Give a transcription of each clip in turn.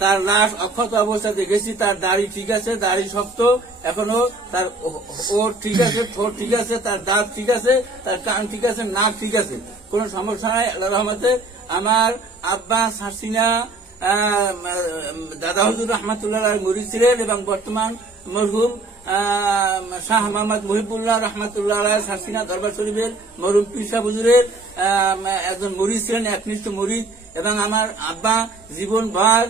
তার লাশ অক্ষত অবস্থা দেখেছি। তার দাড়ি ঠিক আছে, দাড়ি শক্ত এখনো, তার ওর ঠিক আছে, ঠোঁট ঠিক আছে, তার দাঁত ঠিক আছে, তার কান ঠিক আছে, নাক ঠিক আছে, কোন সমস্যা নাই আল্লাহ রহমতে। আমার আব্বা সারসিনা দাদা হুজুর রহমাতুল্লাহ মুরিদ ছিলেন এবং বর্তমান মরহুম শাহ মোহাম্মদ মুহিবুল্লাহ রহমাতুল্লাহ সারসিনা দরবার শরীফের মরহুম পীর সাহেব হুজুরের একজন মুরিদ ছিলেন, একনিষ্ঠ মুরিদ। এবং আমার আব্বা জীবন ভর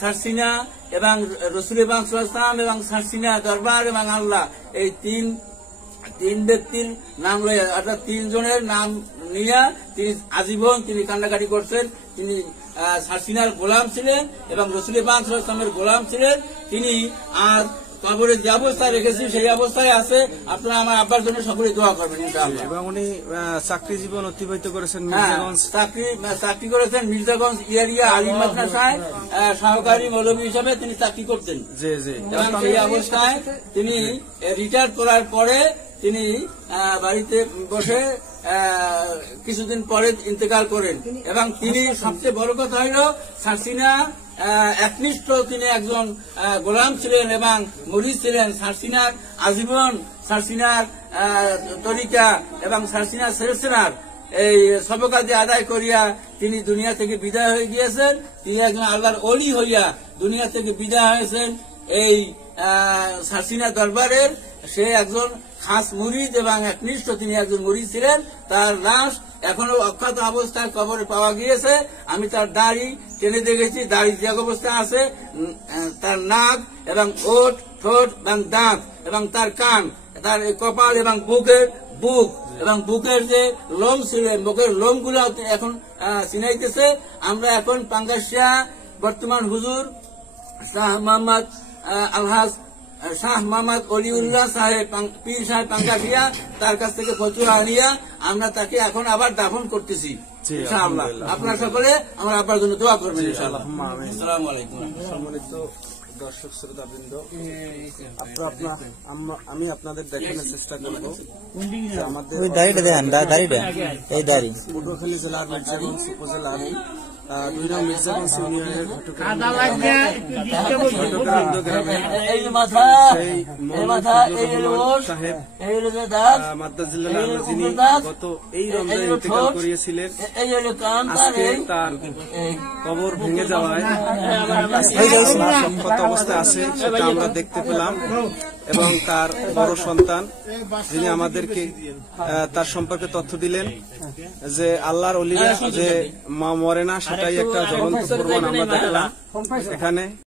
সারসিনা এবং রসুল ইসলাম এবং সারসিনা দরবার এবং আল্লাহ এই তিন ব্যক্তির নাম রয়ে, অর্থাৎ 3 জনের নাম নিয়ে তিনি আজীবন তিনি কান্নাকাটি করছেন। তিনি সারসিনার গোলাম ছিলেন এবং রসুল ইসলামের গোলাম ছিলেন। তিনি আর কবরে যে অবস্থায় রেখেছি সেই অবস্থায় আছে। আপনারা আমার আব্বার জন্য সকলে দোয়া করবেন ইনশাআল্লাহ। এবং উনি চাকরি জীবন অতিবাহিত করেছেন চাকরি করেছেন মির্জাগঞ্জ এরিয়া আলিম মাদ্রাসায় সহকারী মৌলভী হিসাবে তিনি চাকরি করতেন। এবং সেই অবস্থায় তিনি রিটায়ার করার পরে তিনি বাড়িতে বসে কিছুদিন পরে ইন্তেকাল করেন। এবং তিনি সবচেয়ে বড় কথা হইল সারসিনা একনিষ্ঠ তিনি একজন গোলাম ছিলেন এবং মুরিদ ছিলেন। সারসিনার আজীবন সারসিনার তরিকা এবং সারসিনার সিলসিলার এই সবকাজে আদায় করিয়া তিনি দুনিয়া থেকে বিদায় হয়ে গিয়েছেন। তিনি একজন আল্লাহর ওলি হইয়া দুনিয়া থেকে বিদায় হয়েছেন। এই সারসিনা দরবারের সে একজন খাস মুরিদ এবং একনিষ্ঠ তিনি একজন মুরিদ ছিলেন। তার লাশ এখনো অক্ষত অবস্থায় কবরে পাওয়া গিয়েছে। আমি তার দাড়ি টেনে দেখেছি, দাড়ি যে অবস্থায় আছে, তার নাক এবং ওঠ, ঠোঁট এবং দাঁত এবং তার কান, তার কপাল এবং বুক এবং বুকের যে লোম ছিল, বুকের লোমগুলো এখন চিনাইতেছে। আমরা এখন পাঙ্গাসিয়া বর্তমান হুজুর শাহ মোহাম্মদ আলহাজ শাহ মোহাম্মদ অলিউল্লাহ সাহেব পীর সাহেব পাঙ্গাসিয়া, তার কাছ থেকে ফতুয়া আনিয়া আমরা তাকে এখন আবার দাফন করতেছি ইনশাআল্লাহ। আপনারা সকলে আমার আব্বার জন্য দোয়া করবেন ইনশাআল্লাহ। আসসালামু আলাইকুম। সম্মানিত দর্শক শ্রোতাবৃন্দ, আমি আপনাদের দেখানোর চেষ্টা করব আমাদের পটুয়াখালী জেলার মির্জাগঞ্জ উপজেলার 2 নং মির্জাগঞ্জ ইউনিয়নের গত এই রমজানে ইন্তেকাল করিয়েছিলেন। আজকে তার কবর ভেঙে যাওয়ায় ক্ষত অবস্থায় আছে সেটা আমরা দেখতে পেলাম। এবং তার বড় সন্তান যিনি আমাদেরকে তার সম্পর্কে তথ্য দিলেন যে আল্লাহর ওলিরা যে মরে না, সেটাই একটা জ্বলন্ত প্রমাণ আমরা দেখলাম এখানে।